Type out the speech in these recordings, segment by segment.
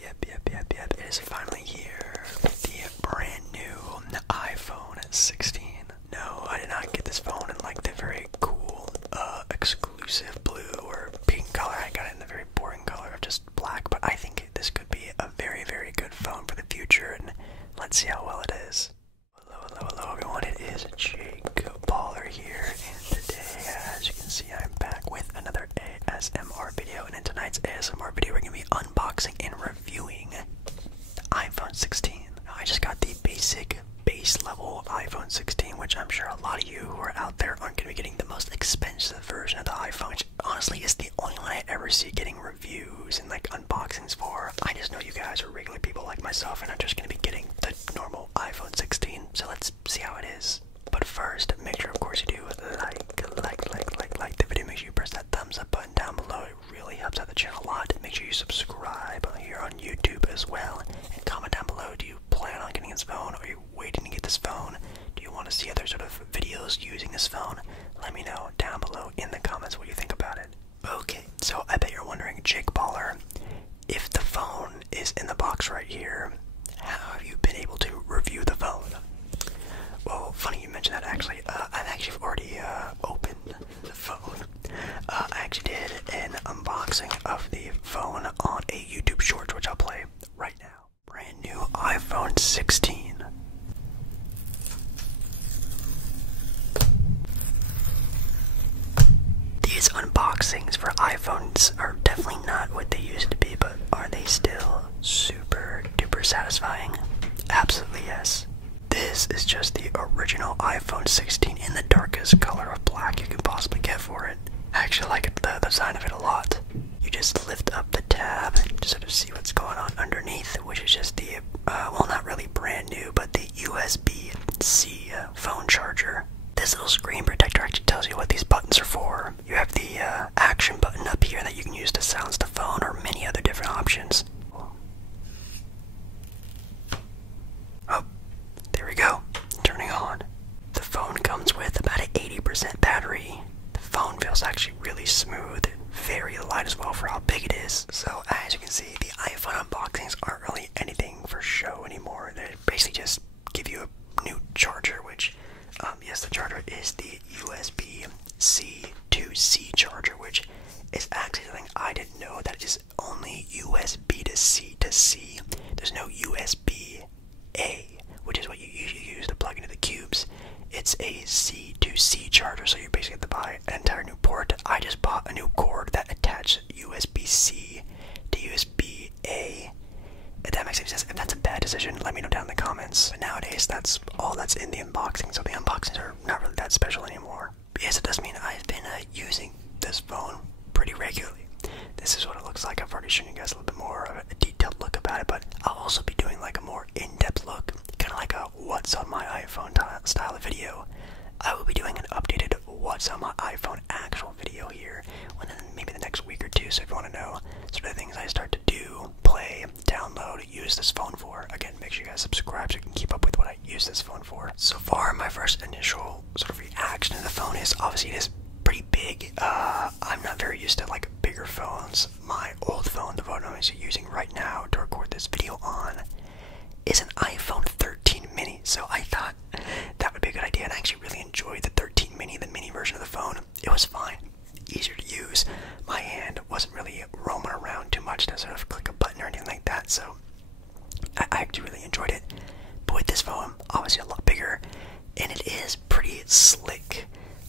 Yep. It is finally here. The brand new iPhone 16. No, I did not get this phone in like the very cool, exclusive blue or pink color. I got it in the very boring color of just black, but I think this could be a very, very good phone for the future, and let's see how well it is. Hello everyone, it is Jake Baller here, and today, as you can see, I'm back with another ASMR video, and in tonight's ASMR video, we're going to be unboxing and reviewing the iPhone 16. Now, I just got the basic, base level iPhone 16, which I'm sure a lot of you who are out there aren't going to be getting the most expensive version of the iPhone, which honestly is the only one I ever see getting reviews and like unboxings for. I just know you guys are regular people like myself and I'm just going to be getting the normal iPhone 16, so let's see how it is. But first, make sure of course you do like the video. Make sure you press that thumbs up button down below. It really helps out the channel a lot. Make sure you subscribe here on YouTube as well, and comment down below, do you plan on getting this phone? Are you waiting to get this phone? Do you want to see other sort of videos using this phone? Let me know down below in the comments what you think about it. Okay, so I bet you're wondering, Jake Baller, if the phone is in the box right here, how have you been able to review the phone? Well, funny you mentioned that actually. I've actually already opened the phone. I actually did an unboxing of the phone on a YouTube short, which I'll play right now. Brand new iPhone 16. These unboxings for iPhones are definitely not what they used to be, but are they still super duper satisfying? Absolutely yes. This is just the original iPhone 16 in the darkest color of black you can possibly get for it. I actually like the design of it a lot. You just lift up the tab to sort of see what's going on underneath, which is just the, well, not really brand new, but the USB-C phone charger. This little screen protector actually tells you what these buttons are for. You have the action button up here that you can use to silence the phone, or many other different options. Oh, there we go, turning on. The phone comes with about an 80% battery. The phone feels actually really smooth, very light as well for how big it is. So as you can see, the iPhone unboxings aren't really anything for show anymore. They basically just give you a new charger, which, yes, the charger is the USB-C to C charger, which is actually something I didn't know, that it is only USB to C to C. There's no USB-A, which is what you usually use to plug into the cubes. It's a C to C charger, so you basically have to buy an entire new port. I just bought a new cord that attached USB-C to USB-A. If that makes any sense. If that's a bad decision, let me know down in the comments. But nowadays, that's all that's in the unboxing, so the unboxings are not really that special anymore. But yes, it does mean I've been using this phone pretty regularly. This is what it looks like. I've already shown you guys a little bit more of a detailed look about it, but I'll also be doing like a more in-depth look, kind of like a what's on my iPhone style of video. I will be doing an updated what's on my iPhone actual video here within maybe the next week or two, so if you want to know sort of things I start to do, play, download, use this phone for, again, make sure you guys subscribe so you can keep up with what I use this phone for. So far, my first initial sort of reaction to the phone is obviously it is pretty big. I'm not very used to like bigger phones. My old phone, the phone I'm using right now to record this video on, is an iPhone 13 mini, so I thought that would be a good idea, and I actually really enjoyed the 13 mini, the mini version of the phone. It was fine, easier to use. My hand wasn't really roaming around too much to sort of click a button or anything like that, so I actually really enjoyed it. But with this phone, obviously a lot bigger, and it is pretty slick.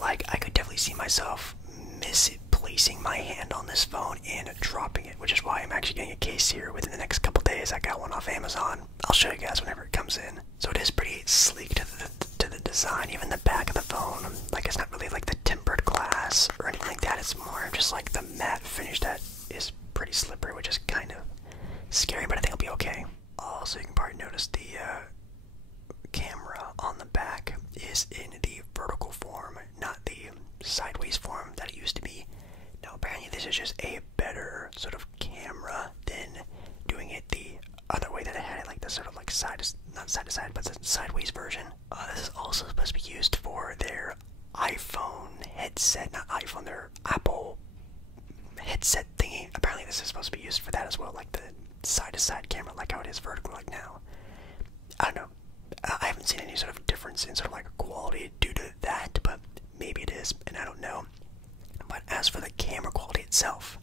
Like, I could definitely see myself misplacing my hand on this phone and dropping it, which is why I'm actually getting a case here within the next couple days. I got one off Amazon. I'll show you guys whenever it comes in. So it is pretty sleek to the design. Even the back of the phone, like, it's not really like the tempered glass or anything like that. It's more just like the matte finish that is pretty slippery, which is kind of scary, but I think it'll be okay. Also, you can probably notice the camera on the back is in the vertical form, not the sideways form that it used to be. Now apparently this is just a better sort of camera than doing it the other way that I had it, like the sort of like not side to side, but the sideways version. This is also supposed to be used for their iPhone headset, not iPhone, their Apple headset thingy. Apparently this is supposed to be used for that as well, like side-to-side camera like how it is vertical like now. I don't know. I haven't seen any sort of difference in sort of like quality due to that, but maybe it is, and I don't know. But as for the camera quality itself,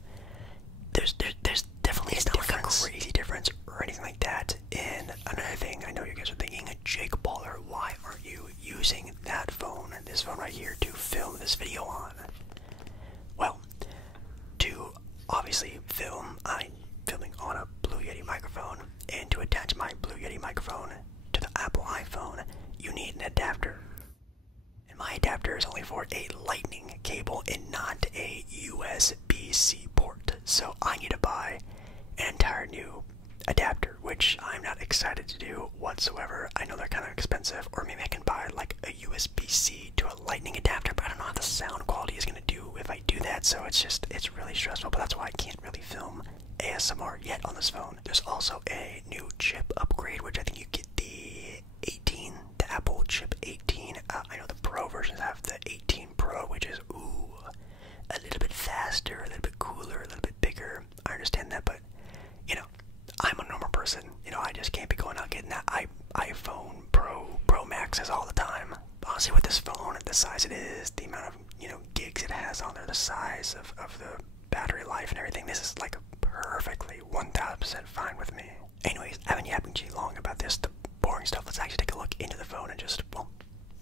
there's definitely it's not like a crazy difference or anything like that. And another thing, I know you guys are thinking, Jake Baller, why aren't you using that phone, this phone right here, to film this video on? Well, to obviously film, I'm filming on a Blue Yeti microphone, and to attach my Blue Yeti microphone to the Apple iPhone, you need an adapter. And my adapter is only for a lightning cable and not a USB-C port. So I need to buy an entire new adapter, which I'm not excited to do whatsoever. I know they're kind of expensive, or maybe I can buy like a USB-C to a lightning adapter, but I don't know how the sound quality is going to do if I do that, so it's really stressful, but that's why I can't really film ASMR yet on this phone. There's also a new chip upgrade, which I think you get the 18, the Apple chip 18. I know the Pro versions have the 18 Pro, which is, ooh, a little bit faster, a little bit cooler, a little bit bigger. I understand that, but, you know, I'm a normal person. You know, I just can't be going out getting that iPhone Pro Maxes all the time. Honestly, with this phone, the size it is, the amount of, you know, gigs it has on there, the size of the battery life and everything, this is like perfectly 1000% fine with me. Anyways, I haven't yapping too long about this, the boring stuff. Let's actually take a look into the phone and just, well,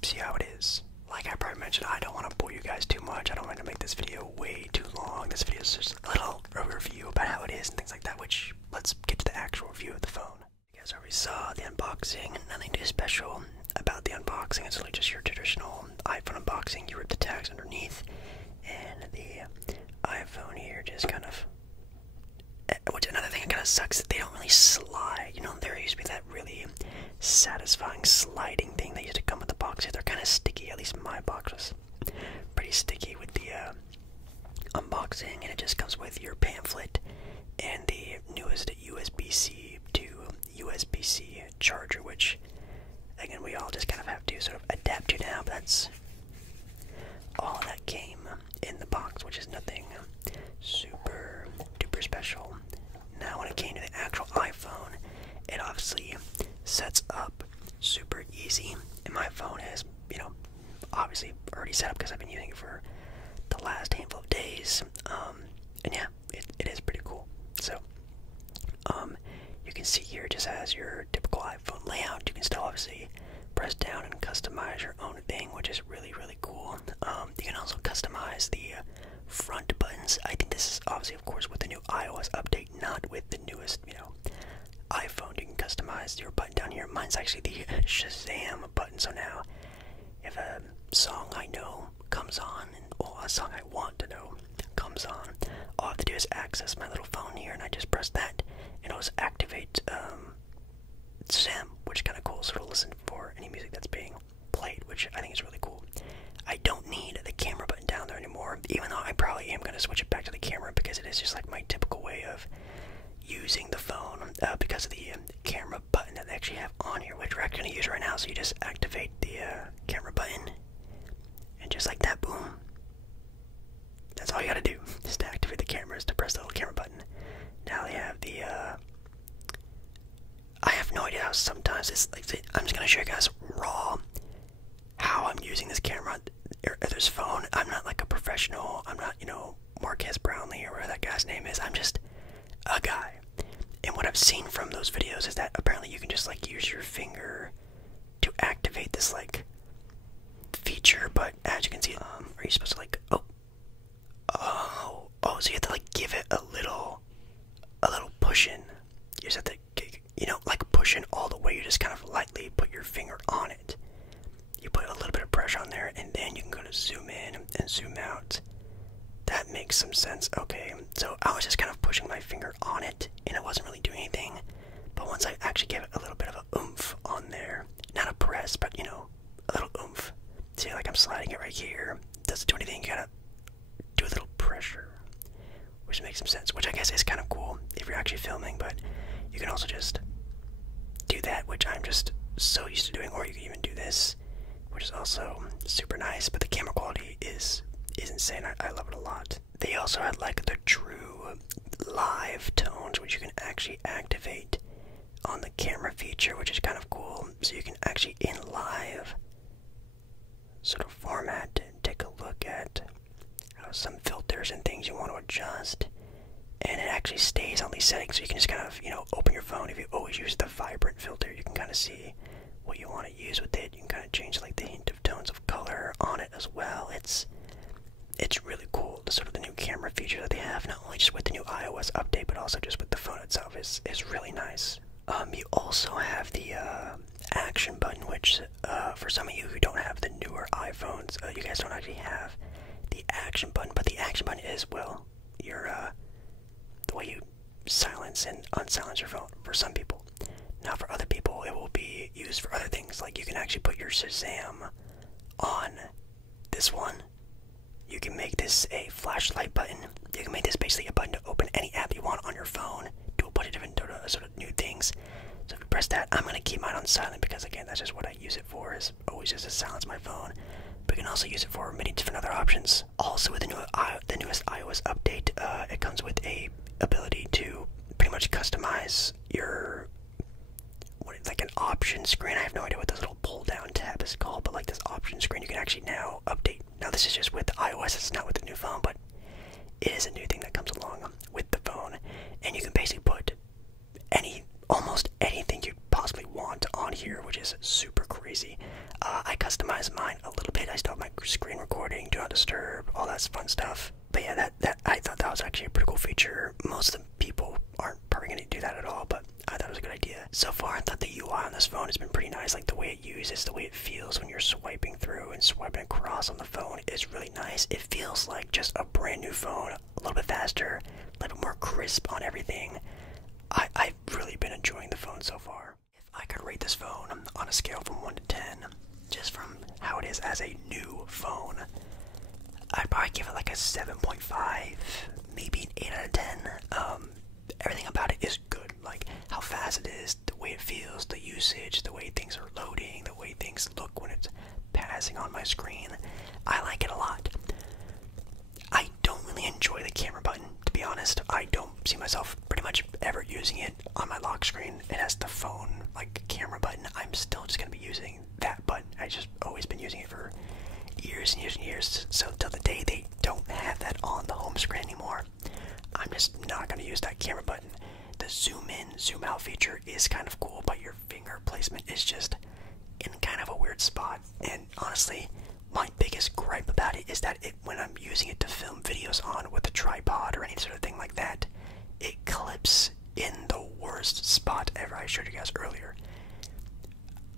see how it is. Like I probably mentioned, I don't want to bore you guys too much. I don't want to make this video way too long. This video is just a little review about how it is and things like that, which, let's get to the actual review of the phone. You guys already saw the unboxing, nothing too special about the unboxing. It's really just your traditional iPhone unboxing. You rip the tags underneath, and the iPhone here just kind of, which another thing that kind of sucks, that they don't really slide. You know, there used to be that really satisfying sliding thing that used to come with the box. They're kind of sticky, at least my box was pretty sticky with the unboxing, and it just comes with your pamphlet and the newest USB-C to USB-C charger, which, again, we all just kind of have to sort of adapt to now, but that's all that came in the box, which is nothing super duper special. Now, when it came to the actual iPhone, it obviously sets up super easy, and my phone is, you know, obviously already set up because I've been using it for the last handful of days, and yeah, it is pretty cool. So, you can see here it just has your typical iPhone layout. You can still obviously press down and customize your own thing, which is really, really cool. You can also customize the front buttons. I think this is obviously, of course, with the new iOS update, not with the newest, you know, iPhone. You can customize your button down here. Mine's actually the Shazam button, so now if a song I know comes on, or a song I want to know comes on, all I have to do is access my little phone here, and I just press that, and it'll just activate Shazam, which is kind of cool, so it'll listen for any music that's being played, which I think is really cool. I don't need the camera button down there anymore, even though I probably am going to switch it back to the camera, because it is just like my typical way of using the phone, because of the camera button that they actually have on here, which we're actually going to use right now. So you just activate the camera button, and just like that, boom, that's all you got to do, just to activate the cameras, to press the little camera button. Now they have the I have no idea how sometimes it's like, I'm just going to show you guys raw how I'm using this camera or this phone. I'm not like a professional. I'm not, you know, Marquez Brownlee or whatever that guy's name is. I'm just a guy. And what I've seen from those videos is that apparently you can just like use your finger to activate this like feature, but as you can see, are you supposed to like, so you have to like give it a little push in. You just have to, you know, like push in all the way. You just kind of lightly put your finger on it. You put a little bit of pressure on there, and then you can go to zoom in and zoom out. That makes some sense. Okay, so I was just kind of pushing my finger on it, and it wasn't really doing anything. But once I actually gave it a little bit of a oomph on there, not a press, but, you know, a little oomph. See, like I'm sliding it right here. Doesn't do anything. You gotta do a little pressure, which makes some sense, which I guess is kind of cool if you're actually filming, but you can also just do that, which I'm just so used to doing, or you can even do this, which is also super nice. But the camera quality is insane. I love it a lot. They also had like the true live tones, which you can actually activate on the camera feature, which is kind of cool. So you can actually, in live sort of format, take a look at some filters and things you want to adjust. And it actually stays on these settings, so you can just kind of, open your phone. If you always use the vibrant filter, you can kind of see what you want to use with it. You can kind of change like the hint of tones of color on it as well. It's really cool. The sort of the new camera feature that they have, not only just with the new iOS update, but also just with the phone itself, is really nice. You also have the action button, which for some of you who don't have the newer iPhones, you guys don't actually have the action button. But the action button is, well, the way you silence and unsilence your phone for some people. Now for other people, it will be used for other things. Like you can actually put your Shazam on this one. You can make this a flashlight button. You can make this basically a button to open any app you want on your phone. Do a bunch of different sort of new things. So if you press that, I'm going to keep mine on silent because again, that's just what I use it for, is always just to silence my phone. But you can also use it for many different other options. Also with the newest iOS update, it comes with a ability to pretty much customize your, like an option screen. I have no idea what this little pull down tab is called, but like this option screen you can actually now update. Now this is just with the iOS, it's not with the new phone, but it is a new thing that comes along with the phone. And you can basically put almost anything you possibly want on here, which is super crazy. I customize mine a little bit. I still have my screen recording, do not disturb, all that fun stuff. But yeah, that I thought that was actually a pretty cool feature. Most of the people aren't probably going to do that at all, but I thought it was a good idea. So far, I thought the UI on this phone has been pretty nice. Like the way it uses, the way it feels when you're swiping through and swiping across on the phone is really nice. It feels like just a brand new phone, a little bit faster, a little bit more crisp on everything. I've really been enjoying the phone so far. If I could rate this phone on a scale from 1 to 10, just from how it is as a new phone, I'd probably give it like a 7.5, maybe an 8 out of 10. Everything about it is good, like how fast it is, the way it feels, the usage, the way things are loading, the way things look when it's passing on my screen. I like it a lot. I don't really enjoy the camera button, to be honest. I don't see myself pretty much ever using it on my lock screen. It has the phone, like, camera button. I'm still just going to be using that button. I've just always been using it for years and years and years. So till the day they don't have that on the home screen anymore, I'm just not going to use that camera button. The zoom in, zoom out feature is kind of cool, but your finger placement is just in kind of a weird spot. And honestly, my biggest gripe about it is that when I'm using it to film videos on with a tripod or any sort of thing like that, it clips in the worst spot ever. I showed you guys earlier.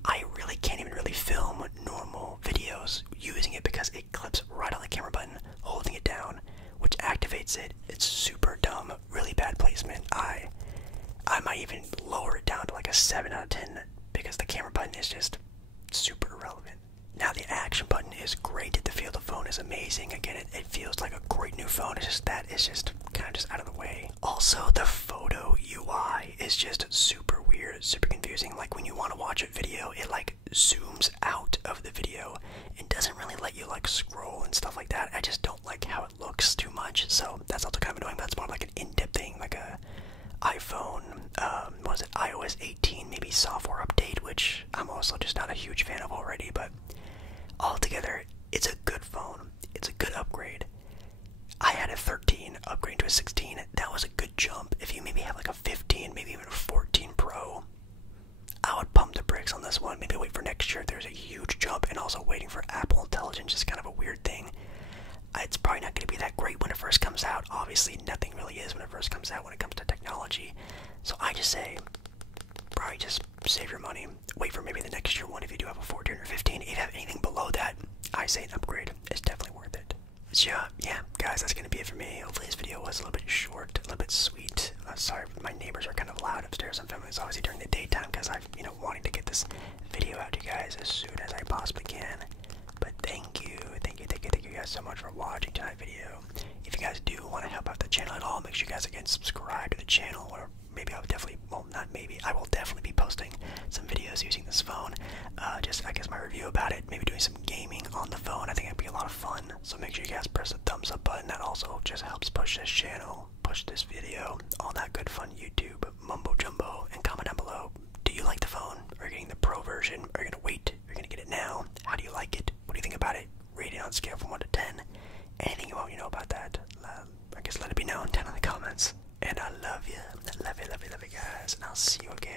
I really can't even really film normal videos using it because it clips right on the camera button, holding it down, which activates it. It's super dumb, really bad placement. I might even lower it down to like a 7 out of 10 because the camera button is just super irrelevant. Now the action button is great. The feel of the phone is amazing. Again, it feels like a great new phone. It's just that it's just kind of just out of the way. Also, the photo UI is just super weird, super confusing. Like when you want to watch a video, it like zooms out of the video and doesn't really let you like scroll and stuff like that. I just don't like how it looks too much. So that's also kind of annoying. But that's more like an in-depth thing, like a iPhone, what is it, iOS 18 maybe software update, which I'm also just not a huge fan of already, but altogether, it's a good phone. It's a good upgrade. I had a 13, upgrading to a 16. That was a good jump. If you maybe have like a 15, maybe even a 14 Pro, I would pump the brakes on this one. Maybe wait for next year if there's a huge jump, and also waiting for Apple Intelligence is kind of a weird thing. It's probably not going to be that great when it first comes out. Obviously, nothing really is when it first comes out when it comes to technology. So I just say, probably just save your money. Wait for maybe the next year one if you do have a 14 or 15. If you have anything below that, I say an upgrade. It's definitely worth it. So yeah, guys, that's going to be it for me. Hopefully this video was a little bit short, a little bit sweet. Sorry, my neighbors are kind of loud upstairs. I'm filming this obviously during the daytime because I've, wanting to get this video out to you guys as soon as I possibly can. But thank you guys so much for watching tonight's video. If you guys do want to help out the channel at all, make sure you guys again subscribe to the channel, or maybe I will definitely be posting some videos using this phone. Just I guess my review about it, maybe doing some gaming on the phone. I think it'd be a lot of fun. So make sure you guys press the thumbs up button. That also just helps push this channel, push watched this video, all that good fun YouTube mumbo jumbo, and comment down below. Do you like the phone? Are you getting the Pro version? Are you gonna wait? Are you gonna get it now? How do you like it? What do you think about it? Rate it on a scale from 1 to 10. Anything you want me to know about that, I guess let it be known down in the comments. And I love you. Love you, love you, love you guys. And I'll see you again